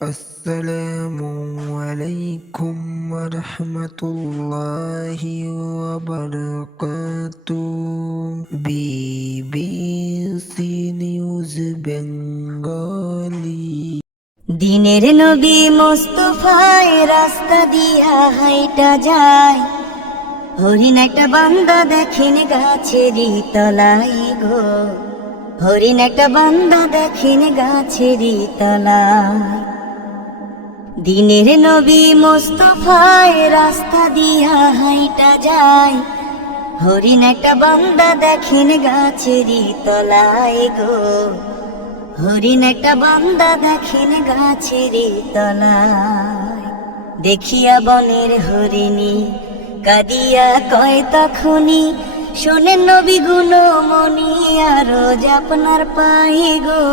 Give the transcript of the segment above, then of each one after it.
আসসালামু আলাইকুম ওয়া রাহমাতুল্লাহি ওয়া বারাকাতুহু। BBC news Bengali. দিনের নবী মোস্তফায় রাস্তা দিয়া হাইটা যায়, হরিণ একটা বান্দা দেখেন গাছেরই তলায় গো, হরিণ একটা বান্দা দেখেন গাছেরই তলায়। দিনের নবী মোস্তফায় রাস্তা দিয়া হাইটা যায়, হরিণ একটা বান্দা দেখেন গাছেরই তলায় গো, হরিণ একটা বান্দা দেখেন গাছেরই তলায়। দেখিয়া বনের হরিণী কাঁদিয়া কয় তখনই, শোনেন নবী গুণমণি রোজ আপনার পায়ে গো,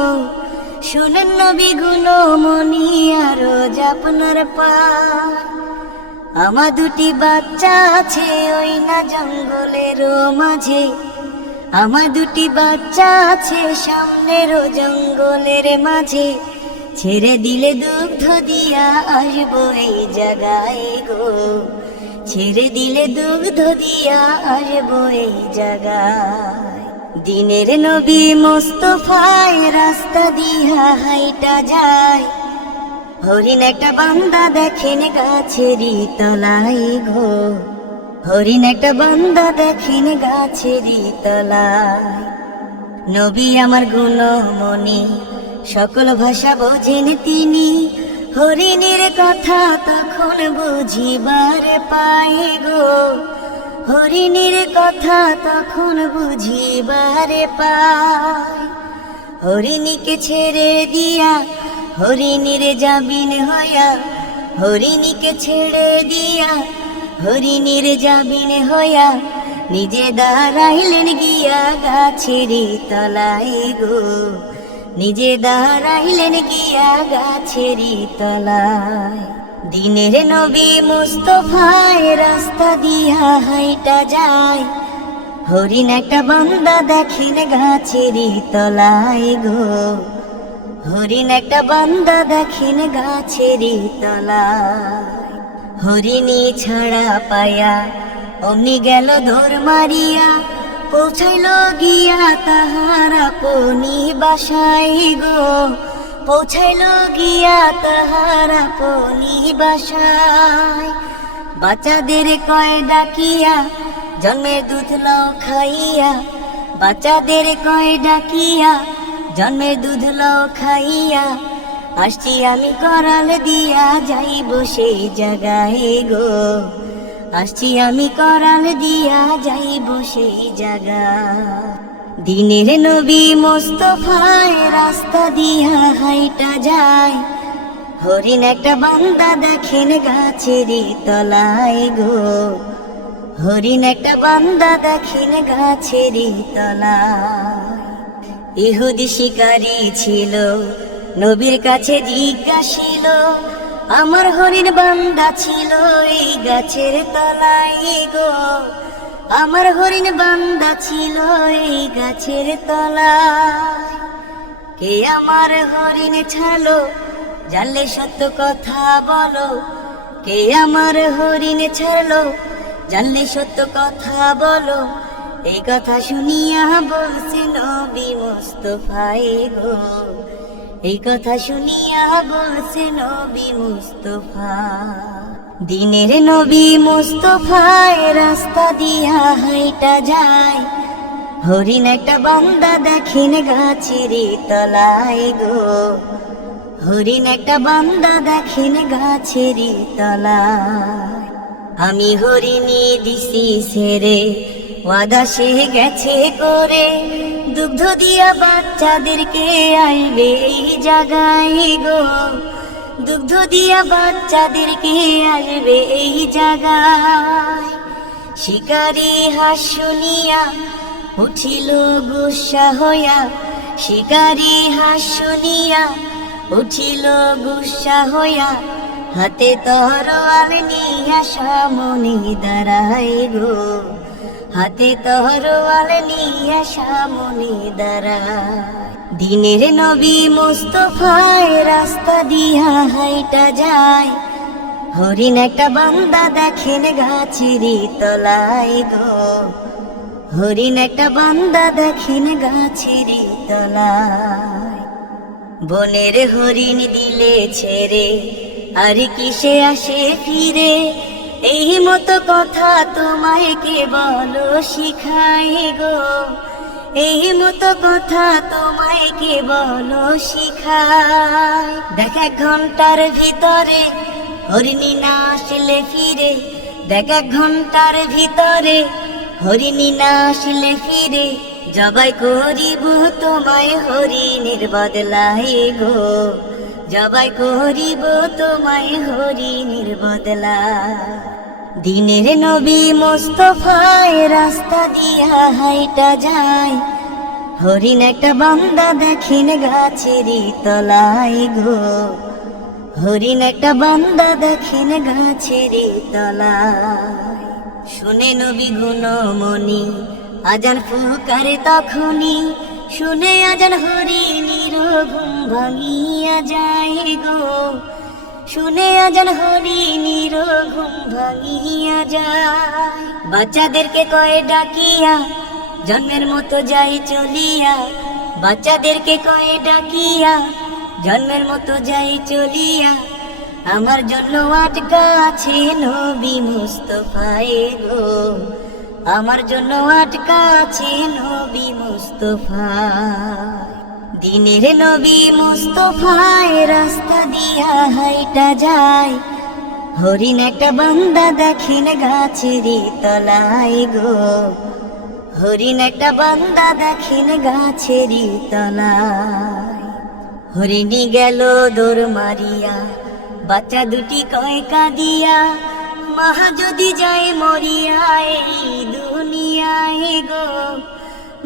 শোনেন নবী গুণমণি রোজ আপনার পায়। আমার দুটি বাচ্চা আছে ওই না জঙ্গলের মাঝে, আমার দুটি বাচ্চা আছে সামনের জঙ্গলের মাঝে, ছেড়ে দিলে দুগ্ধ দিয়া আসবো এই জায়গায় গো, ছেড়ে দিলে দুগ্ধ দিয়া আসবো এই জায়গায়। দিনের নবী মোস্তফায় রাস্তা দিয়া হাইটা যায়, হরিণ একটা বান্দা দেখেন গাছেরই তলায় গো, হরিণ একটা বান্দা দেখেন গাছেরই তলায়। নবী আমার গুণমণি সকল ভাষা বোঝেন তিনি, হরিণের কথা তখন বুঝিবার পায়ে গো, হরিণের কথা তখন বুঝিবার পায়। হরিণীকে ছেড়ে দিয়া হরিণীর জামিন হইয়া, হরিণীকে ছেড়ে দিয়া হরিণীর জামিন হইয়া, নিজে দাঁড়াইলেন গিয়া গাছেরই তলায় গো, নিজে দাঁড়াইলেন গিয়া গাছেরই তলায়। দিনের নবী মুস্তফায় রাস্তা দিয়া হাইটা যায়, হরিণ একটা বান্দা দেখেন গাছেরই তলায় গো, হরিণ একটা বান্দা দেখেন গাছেরই তলায়। হরিণী ছাড়া পায়া অমনি গেল দৌড় মারিয়া, পৌঁছাইল গিয়া তাহার আপনি বাসায় গো, পৌঁছাইল গিয়া তাহার আপনি বাসায়। বাচ্চাদের কয় ডাকিয়া জন্মের দুধ লও খাইয়া, বাচ্চাদের কয় ডাকিয়া জন্মের দুধ লও খাইয়া, আসছি আমি করাল দিয়া যাইব সেই জায়গায় গো, আসছি আমি করাল দিয়া যাইব সেই জায়গায়। দিনের নবী মোস্তফায় রাস্তা দিয়া হাইটা যায়, হরিণ একটা বান্দা দেখেন গাছেরই তলায় গো, হরিণ একটা বান্দা দেখেন গাছেরই তলায়। ইহুদি শিকারী ছিল নবীর কাছে জিজ্ঞাসিল, আমার হরিণ বান্দা ছিল এই গাছের তলায় গো, আমার হরিণ বান্দা ছিল এই গাছের তলায়। কে আমার হরিণ ছাড়লো জানলে সত্য কথা বলো, কে আমার হরিণ ছাড়লো জানলে সত্য কথা বলো, এই কথা শুনিয়া বলছে নবী মুস্তফায় গো, এই কথা শুনিয়া বলছে নবী মুস্তফা। দিনের নবী মুস্তফায় রাস্তা দিয়া হাইটা যায়, হরিণ একটা বান্দা দেখেন গাছেরই তলায় গো, হরিণ একটা বান্দা দেখেন গাছেরই তলায়। আমি হরিণী দিছি ছেড়ে ওয়াদা সে গেছে করে, দুগ্ধ দিয়া বাচ্চাদেরকে আইবে এই জায়গায় গো, দুগ্ধ দিয়া বাচ্চাদেরকে আসবে এই জায়গায়। শিকারি হাস শুনিয়া উঠিল গুসা হইয়া, শিকারি হাস শুনিয়া উঠিল গুসা হইয়া, হাতে তরোয়াল নিয়া সামনে দাঁড়ায় গো, হাতে তরোয়াল নিয়া সামনে দাঁড়ায়। দিনের নবী মুস্তফায় রাস্তা দিয়া হাইটা যায়, হরিণ একটা বান্দা দেখেন গাছেরই তলায় গো, হরিণ একটা বান্দা দেখেন গাছেরই তলায়। বনের হরিণ দিলে ছেড়ে আর কিসে আসে ফিরে, এই মতো কথা তোমায় কে বলো শিখাই গো, এই মতো কথা তোমায় কে বলো শিখাই। দেখ 1 ঘন্টার ভিতরে হরিণী না আসলে ফিরে, দেখ 1 ঘন্টার ভিতরে হরিণী না আসলে ফিরে, জবাই করিব তোমায় হরিণের বদলায় গো, জবাই করিব তোমায় হরিণের বদলায়। দিনের নবী মুস্তফায় রাস্তা দিয়া হাইটা যায়, হরিণ একটা বান্দা দেখেন গাছেরই তলায় গো, হরিণ একটা বান্দা দেখেন গাছেরই তলায়। শুনে নবী গুণমণি আজান ফুকারে তখনই, শুনে আজান হরিণীর ঘুম ভাঙিয়া যায় গো, শুনে আজান হরিণীর ঘুম ভাঙিয়া যায়। বাচ্চাদেরকে কয়ে ডাকিয়া জন্মের মতো যাই চলিয়া, বাচ্চাদেরকে কয়ে ডাকিয়া জন্মের মতো যাই চলিয়া, আমার জন্য আটকা আছে নবী মুস্তফায়ে গো, আমার জন্য আটকা আছে নবী মুস্তফায়। দিনের নবী মুস্তফায় রাস্তা দিয়া হাইটা যায়, হরিণ একটা বান্দা দেখেন গাছেরই তলায় গো, হরিণ একটা বান্দা দেখেন গাছেরই তলায়। হরিণী গেল দৌড় মারিয়া, বাচ্চা দুটি কয় কাঁদিয়া, মা যদি যায় মরিয়া এই দুনিয়ায় গো,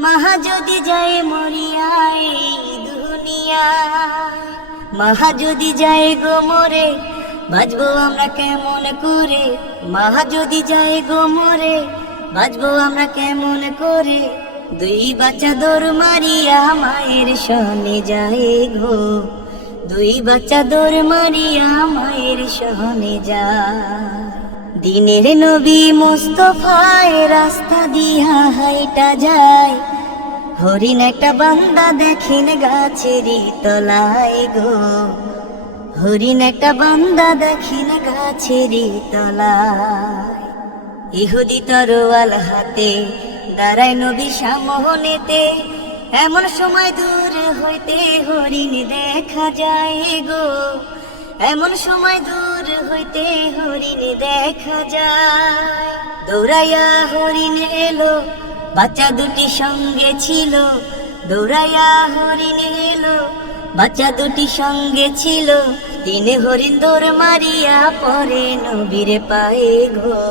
মা যদি যায় মরিয়া এই দুনিয়ায়। মা যদি যায় গো মরে বাঁচবো আমরা কেমন করে, মা যদি যায় গো মরে বাঁচবো আমরা কেমন করে, 2 বাচ্চা দৌড় মারিয়া মায়ের সনে যায় গো, 2 বাচ্চা দৌড় মারিয়া মায়ের সনে যায়। দিনের নবী মুস্তফায় রাস্তা দিয়া হাইটা যায়, হরিণ একটা বান্দা দেখেন গাছেরই তলায় গো, হরিণ একটা বান্দা দেখেন গাছেরই তলায়। ইহুদি তরোয়াল হাতে দাঁড়ায় নবী সামনেতে, এমন সময় দূর হইতে হরিণ দেখা যায় গো, এমন সময় দূর হইতে হরিণ দেখা যায়। দৌড়াইয়া হরিণ এলো, বাচ্চা দুটি সঙ্গে ছিল, দৌড়াইয়া হরিণ এলো, বাচ্চা দুটি সঙ্গে ছিল, 3 হরিণ দৌড় মারিয়া পরে নবীর পায়ে গো,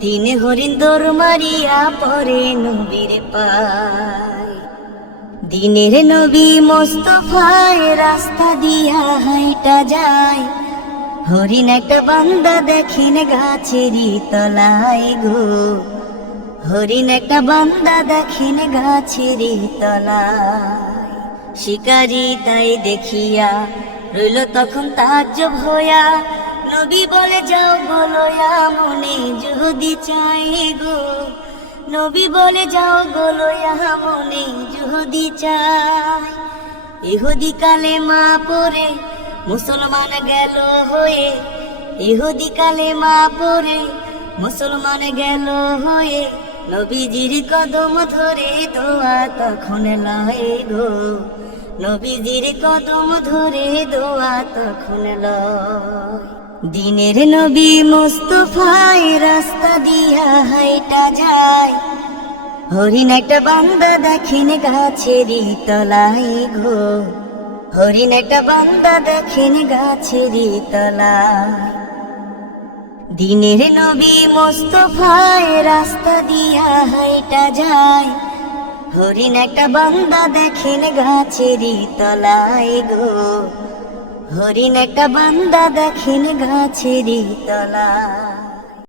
3 হরিণ দৌড় মারিয়া পরে নবীর পায়ে। দিনের নবী মুস্তফায় রাস্তা দিয়া হাইটা যায়, হরিণ একটা বান্দা দেখেন গাছেরই তলায় গো, হরিণ একটা বান্দা দেখেন গাছেরই তলায়। শিকারি তাই দেখিয়া রইল তখন তাজ্জব হইয়া, নবী বলে যাও বলয়া মনে যদি চাই গো, নবী বলে যাও বলয়া মনে যদি চাই। ইহুদি কালেমা পড়ে মুসলমান গেল হয়ে, ইহুদি কালেমা পড়ে মুসলমান গেল হয়ে, নবীজির কদম ধরে দোয়া তখন লয় গো, নবীজির কদম ধরে দোয়া তখন লয়। দিনের নবী মুস্তফায় রাস্তা দিয়া হাইটা যায়, হরিণ একটা বান্দা দেখেন গাছেরই তলায় গো, হরিণ একটা বান্দা দেখেন গাছেরই তলায়। দিনের নবী মুস্তফায় রাস্তা দিয়া হাইটা যায়, হরিণ একটা বান্দা দেখেন গাছেরই তলায় গো, হরিণ একটা বান্দা দেখেন গাছেরই তলায়।